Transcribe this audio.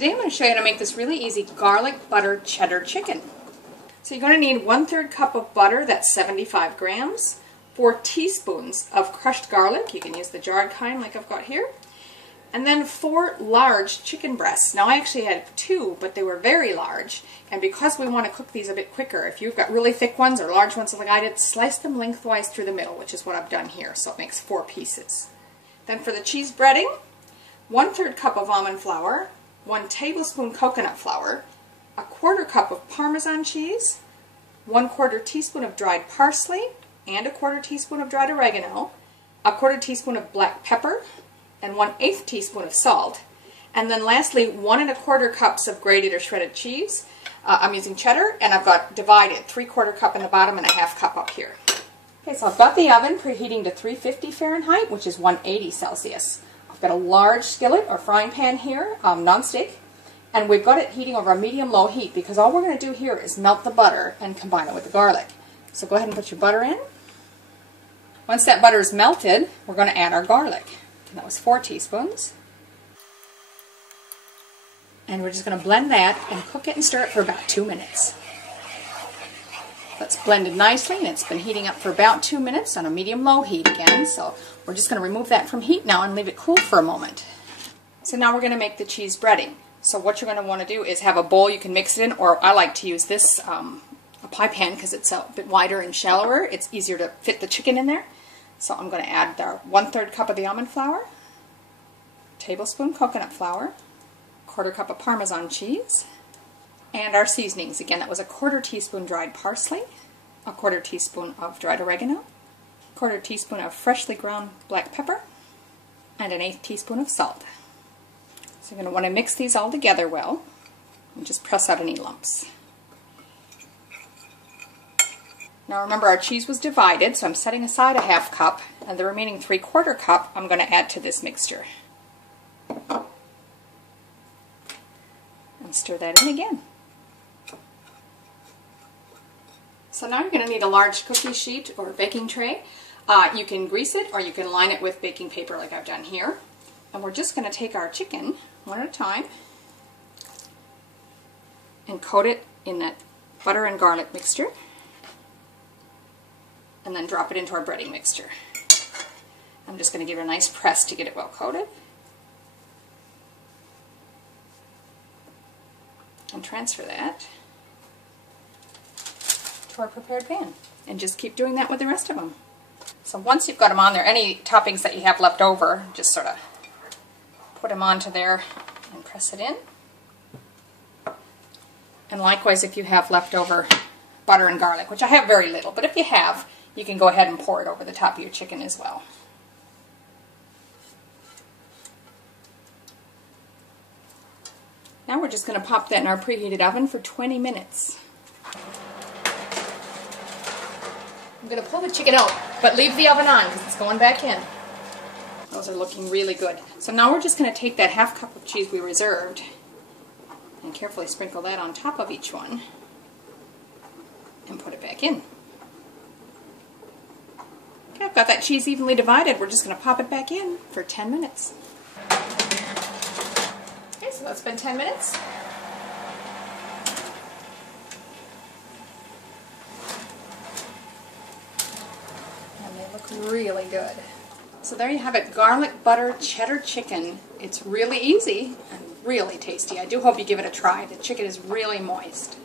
Today I'm going to show you how to make this really easy garlic butter cheddar chicken. So you're going to need 1/3 cup of butter, that's 75 grams, 4 teaspoons of crushed garlic, you can use the jarred kind like I've got here, and then 4 large chicken breasts. Now I actually had 2, but they were very large, and because we want to cook these a bit quicker, if you've got really thick ones or large ones like I did, slice them lengthwise through the middle, which is what I've done here, so it makes 4 pieces. Then for the cheese breading, 1/3 cup of almond flour, 1 tablespoon coconut flour, 1/4 cup of Parmesan cheese, 1/4 teaspoon of dried parsley, and 1/4 teaspoon of dried oregano, 1/4 teaspoon of black pepper, and 1/8 teaspoon of salt. And then lastly, 1 1/4 cups of grated or shredded cheese. I'm using cheddar, and I've got divided 3/4 cup in the bottom and 1/2 cup up here. Okay, so I've got the oven preheating to 350 Fahrenheit, which is 180 Celsius. I've got a large skillet or frying pan here, nonstick, and we've got it heating over a medium-low heat because all we're going to do here is melt the butter and combine it with the garlic. So go ahead and put your butter in. Once that butter is melted, we're going to add our garlic. And that was 4 teaspoons. And we're just going to blend that and cook it and stir it for about 2 minutes. That's blended nicely, and it's been heating up for about 2 minutes on a medium-low heat again. So we're just going to remove that from heat now and leave it cool for a moment. So now we're going to make the cheese breading. So what you're going to want to do is have a bowl you can mix it in, or I like to use this a pie pan because it's a bit wider and shallower. It's easier to fit the chicken in there. So I'm going to add our 1/3 cup of the almond flour, tablespoon coconut flour, 1/4 cup of Parmesan cheese, and our seasonings. Again, that was 1/4 teaspoon dried parsley, 1/4 teaspoon of dried oregano, 1/4 teaspoon of freshly ground black pepper, and 1/8 teaspoon of salt. So you're going to want to mix these all together well and just press out any lumps. Now remember, our cheese was divided, so I'm setting aside 1/2 cup, and the remaining 3/4 cup I'm going to add to this mixture. And stir that in again. So now you're going to need a large cookie sheet or baking tray. You can grease it or you can line it with baking paper like I've done here. And we're just going to take our chicken one at a time and coat it in that butter and garlic mixture, and then drop it into our breading mixture. I'm just going to give it a nice press to get it well coated. And transfer that to our prepared pan. And just keep doing that with the rest of them. So once you've got them on there, any toppings that you have left over, just sort of put them onto there and press it in. And likewise, if you have leftover butter and garlic, which I have very little, but if you have, you can go ahead and pour it over the top of your chicken as well. Now we're just going to pop that in our preheated oven for 20 minutes. I'm going to pull the chicken out, but leave the oven on because it's going back in. Those are looking really good. So now we're just going to take that 1/2 cup of cheese we reserved and carefully sprinkle that on top of each one and put it back in. Okay, I've got that cheese evenly divided. We're just going to pop it back in for 10 minutes. Okay, so that's been 10 minutes. And they look really good. So there you have it, garlic butter cheddar chicken. It's really easy and really tasty. I do hope you give it a try. The chicken is really moist.